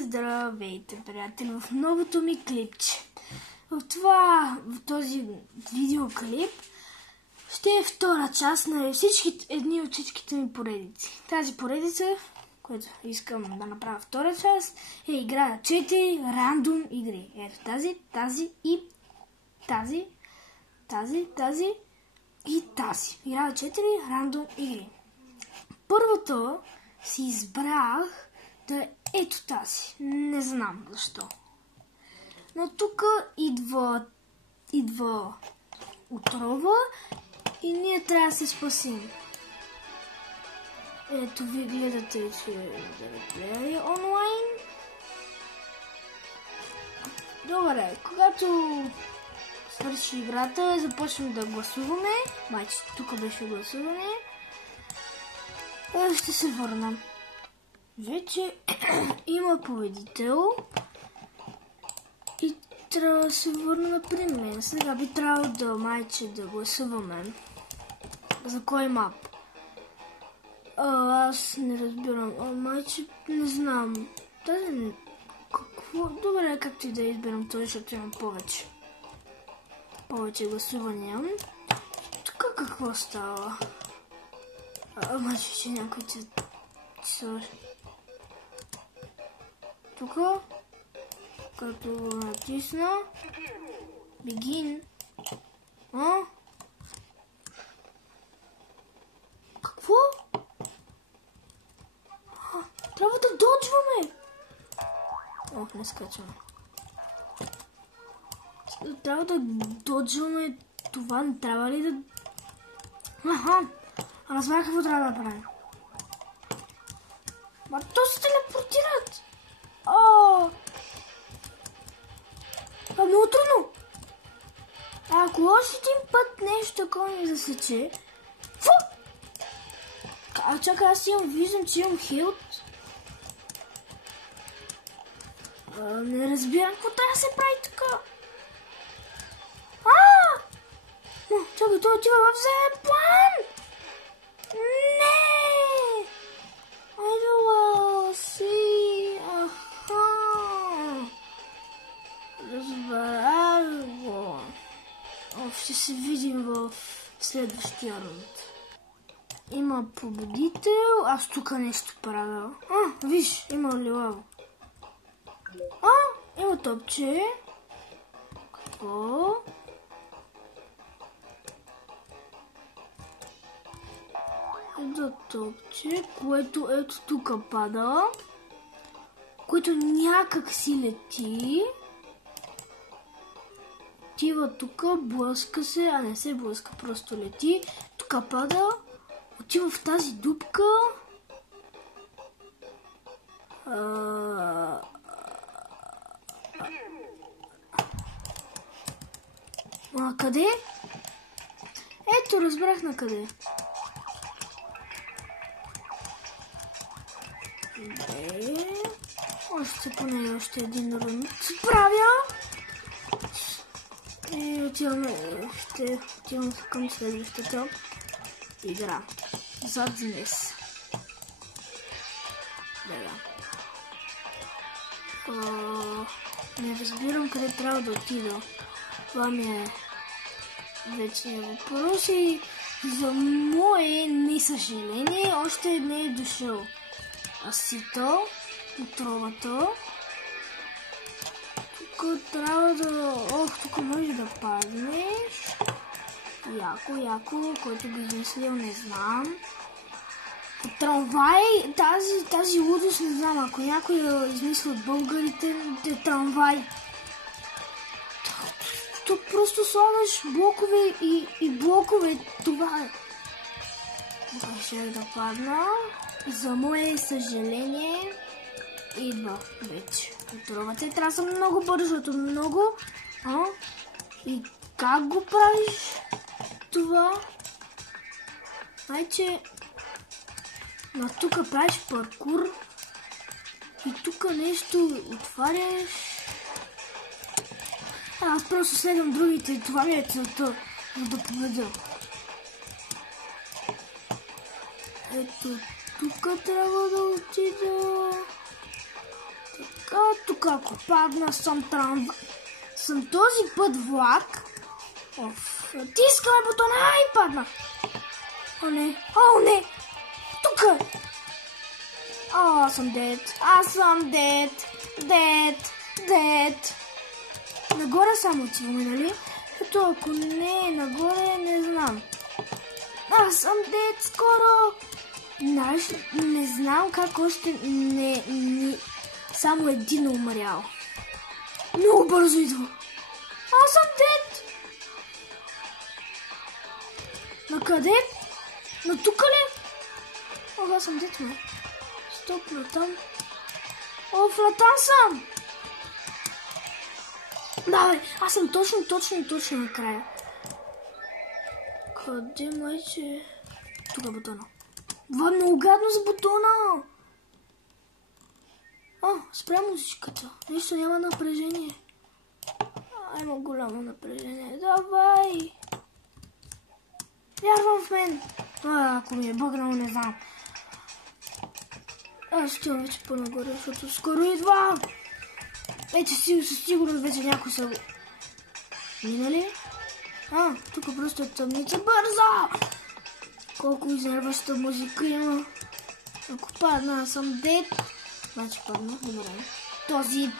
Здравейте, приятели, в новото ми клипче. В този видеоклип ще е втора част на едни от всичките ми поредици. Тази поредица, която искам да направя втора част, е игра на 4 рандом игри. Ето тази и тази и тази. Игра на 4 рандом игри. Първото си избрах да е ето тази. Не знам защо. Но тук идва отрова и ние трябва да се спасим. Ето ви гледате, че е онлайн. Добре, когато свърши играта, започваме да гласуваме. Майче, тук беше гласуване. Ще се върна. Вече има победител и трябва да се върна при мен. Сега би трябвало да гласуваме. За кой мап? Аз не разбирам. Майче, не знам. Какво? Добре, както и да изберам това, защото имам повече гласувания. Тук какво става? Майче, че някой са... Тук, като натисна, Begin. Какво? Трябва да доджваме. Не скачваме. Трябва да доджваме. Това не трябва ли да... Разбрах какво трябва да правим. То се телепортират. Много трудно. Ако още един път нещо такова ми засече... Фу! Чакай, аз виждам, че имам хилт. Не разбирам какво трябва да се прави така. Чакай, той отива в зелен план. Не! Айдола си. Разбрах го. Ще се видим в следващия рунд. Има победител. Аз тук нещо правя. Виж, има лилаво. Има топче. Какво? Ето топче, което ето тук пада. Което някак си лети. Отива тук, блъска се, не се блъска, просто лети. Тук пада. Отива в тази дупка. Къде? Ето, разбрах на къде. Още един рунд. Правя! И отиваме към следващата игра. За днес. Не разбирам къде трябва да отида. Това ми е вечният въпрос и за мое несъжаление още не е дошъл. Асито, отровата. Тук трябва да... тук може да паднеш. Яко, който би измислил, не знам. Трамвай, тази лудост, не знам, ако някой да измисли от българите, трамвай. Тук просто слагаш блокове и блокове, това е. Ще да падна. За мое съжаление, идва вече. Отровата трябва да съм много бързо, защото много. И как го правиш това? Значи, тук правиш паркур и тук нещо отваряш. Аз просто следвам другите, това ми е целта, за да победя. Ето тук трябва да отида. Така. тук ако падна съм трамвай. Съм този път влак. Натискаме бутона и падна. О не. Тук. Аз съм дед. Дед. Нагоре само отиваме, нали? Ето ако не е нагоре, не знам. Аз съм дед скоро. Не знам как още не само един умрял. Много бързо идва. Аз съм дед. На къде? На тука ли? Аз съм дед, ме. Стоп, натам. Натам съм. Да, бе, аз съм точно накрая. Къде майче? Тук е бутона. Това е много гадно за бутона. Спря музичката. Нищо няма напрежение. Има голямо напрежение. Давай. Вярвам в мен. Ако ми е бъгнало, не знам. Аз ще вече по-нагоре, защото скоро идва. Вече със сигурност вече някой са минали. Тук просто е тъмница. Бързо! Колко изнерваща музика има. Ако падна, съм дед. Значи падна, добре. Тази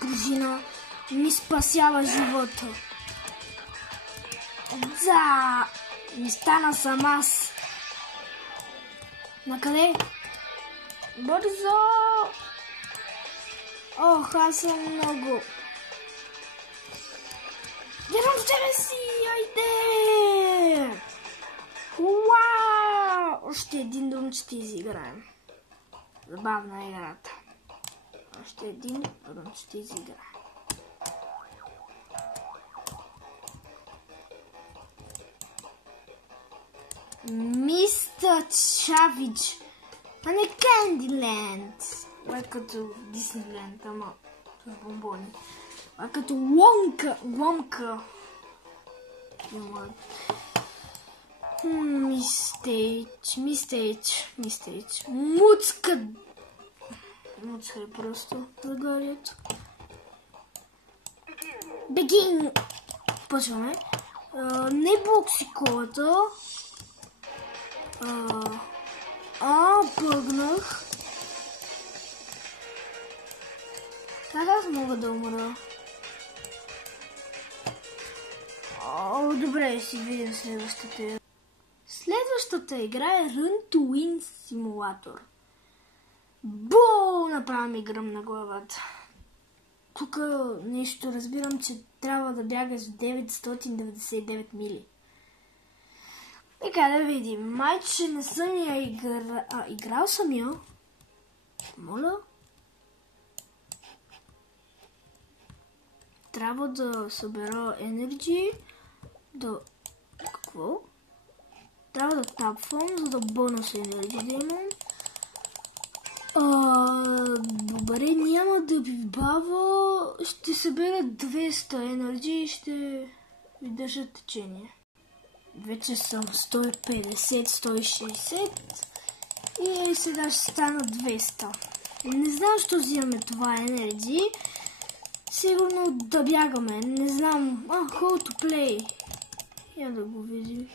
пружина ми спасява живота. Да! Ми стана сам аз. Накъде? Бързо! Аз съм много. Вярвам в тебе си! Айде! Уау! Още един рун ще изиграем. Забавна е играта. Още един рун ще изиграем. Мистер Чавич. А не Кендиленд. Това е като Дисниленд, ама с бомбони. Това е като Ломка. Мистейч. Муцка е просто заглавието. Бегин. Почваме. Не боксиковата. Пъгнах. Как аз мога да умра? Добре, си видим следващата. Следващата игра е Run to Win Simulator. Направо ми гръм на главата. Тук нещо разбирам, че трябва да бягаш в 999 мили. Така да видим. Майче не съм я играл съм я. Моля. Трябва да събера енерджи. Какво? Трябва да тапвам, за да бонус енерджи да имам. Добре, няма да ви бава. Ще събера 200 енерджи и ще ви държа течение. Вече съм 150, 160 и сега ще стана 200. Не знам, защо взимаме това енерджи. Сигурно да бягаме. Не знам. How to play. Я да го видим.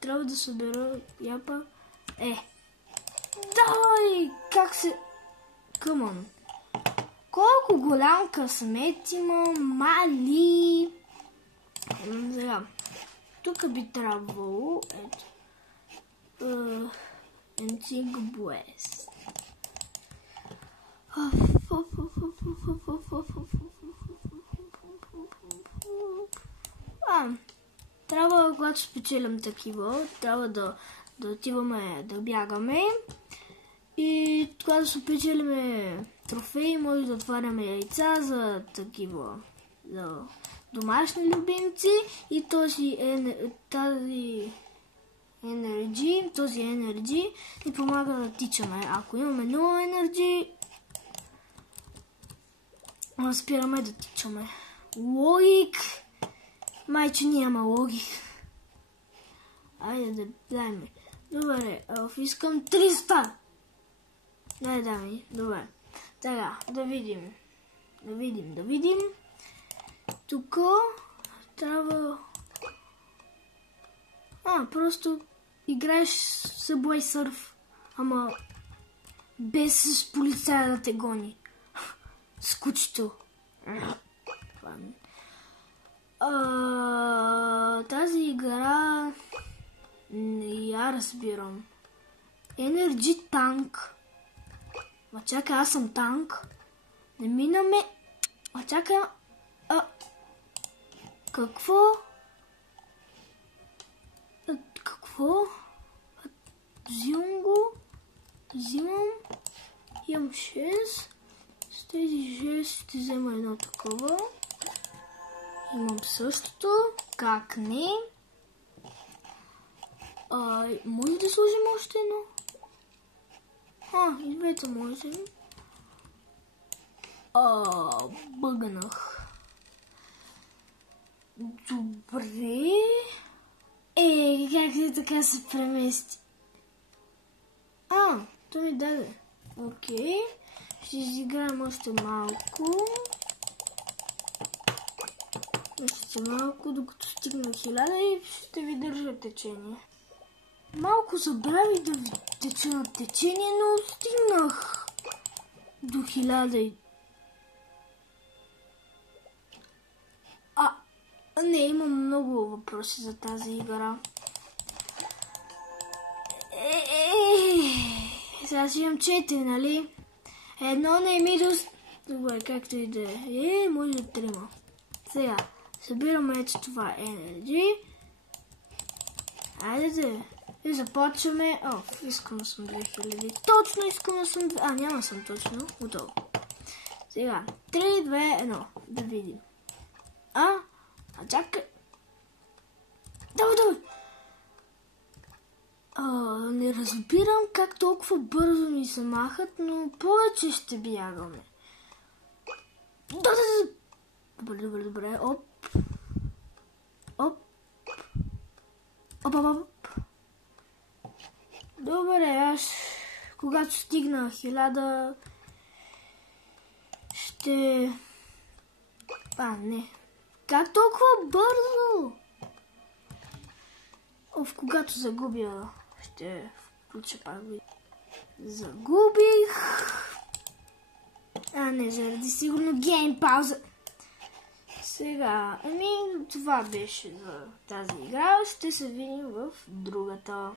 Трябва да събера япа. Давай! Как се... Come on. Колко голям късмет има, мали. Сега. Тук би трябвало... Ето. Ентиг Буес. Трябва, когато спечелям такива, трябва да отиваме да бягаме. И когато спечелиме трофеи, може да отваряме яйца за такива, за домашни любимци. И този енерджи ни помага да тичаме. Ако имаме много енерджи, спираме да тичаме. Логик! Майче няма логик. Айде да дайме. Добре, искам 300. Не, дами, добре. Така, да видим. Тук трябва... просто играеш Subway Surf, ама без полицая да те гони. С кучето. Тази игра не я разбирам. Energy Tank. Ма чакай, аз съм танк. Не минаме. Ма чакай. Какво? Какво? Взимам. Имам 6. С тези 6 ще взема едно такова. Имам същото. Как не? Може да сложим още едно? И двете може. Бъгнах. Добре. Как ли така се премести? То ми даде. Окей. Ще изиграем още малко. Докато стигна 1000 и ще ви държа течение. Малко забравих да ви теча на течение, но стигнах до 1000. Не, имам много въпроси за тази игра. Сега си имам 4, нали? Едно не ми Добре, както и да е. Може да 3. Сега, събираме ето това Energy. Айде да. И започваме. Искам да съм 2000. Точно искам да съм 2000. Няма съм точно. Готово. Сега, 3, 2, 1. Да видим. Чакай. Давай. Не разбирам как толкова бързо ми се махат, но повече ще бягаме. Добре. Оп. Добре, аз когато стигна 1000 ще... не. Как толкова бързо? Когато загубя, ще включа пак видео. Загубих. Не, заради сигурно гейм пауза. Сега, това беше за тази игра. Ще се видим в другата.